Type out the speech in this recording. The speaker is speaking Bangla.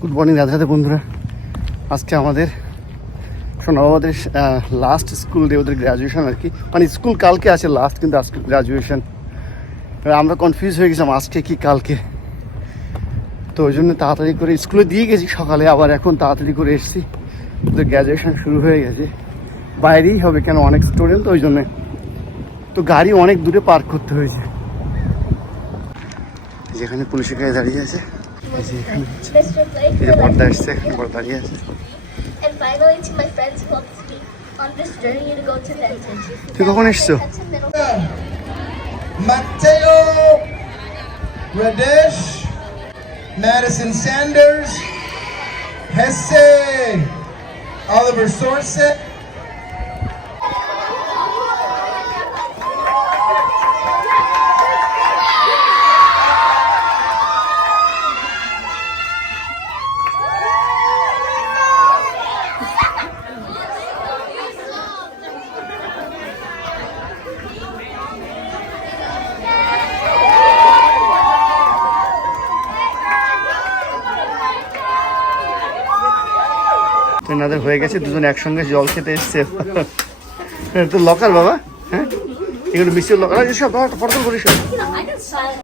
গুড মর্নিং রাধে রাধে বন্ধুরা। আজকে আমাদের সোনাবাবাদের লাস্ট স্কুল ডে, ওদের গ্র্যাজুয়েশন আর কি, মানে স্কুল কালকে আছে লাস্ট, কিন্তু আজকে গ্র্যাজুয়েশন। আমরা কনফিউজ হয়ে গেছিলাম আজকে কি কালকে, তো ওই জন্য তাড়াতাড়ি করে স্কুলে দিয়ে গেছি সকালে, আবার এখন তাড়াতাড়ি করে এসেছি। ওদের গ্র্যাজুয়েশন শুরু হয়ে গেছে, বাইরেই হবে কেন অনেক স্টুডেন্ট, ওই জন্যে তো গাড়ি অনেক দূরে পার্ক করতে হয়েছে। যেখানে পুলিশের গাড়ি দাঁড়িয়ে আছে, বড়দা এসছে, বড় দাঁড়িয়ে আছে। And finally to my friends who helped me on this journey to go to Vintage. তুই কখন এসছো? Mateo Radesh, Madison Sanders, Hesse, Oliver Sorsett. এনাদের হয়ে গেছে, দুজন একসঙ্গে জল খেতে এসছে। তো লকার বাবা, হ্যাঁ এগুলো মিষ্টির লকার, সব ফটো করিস।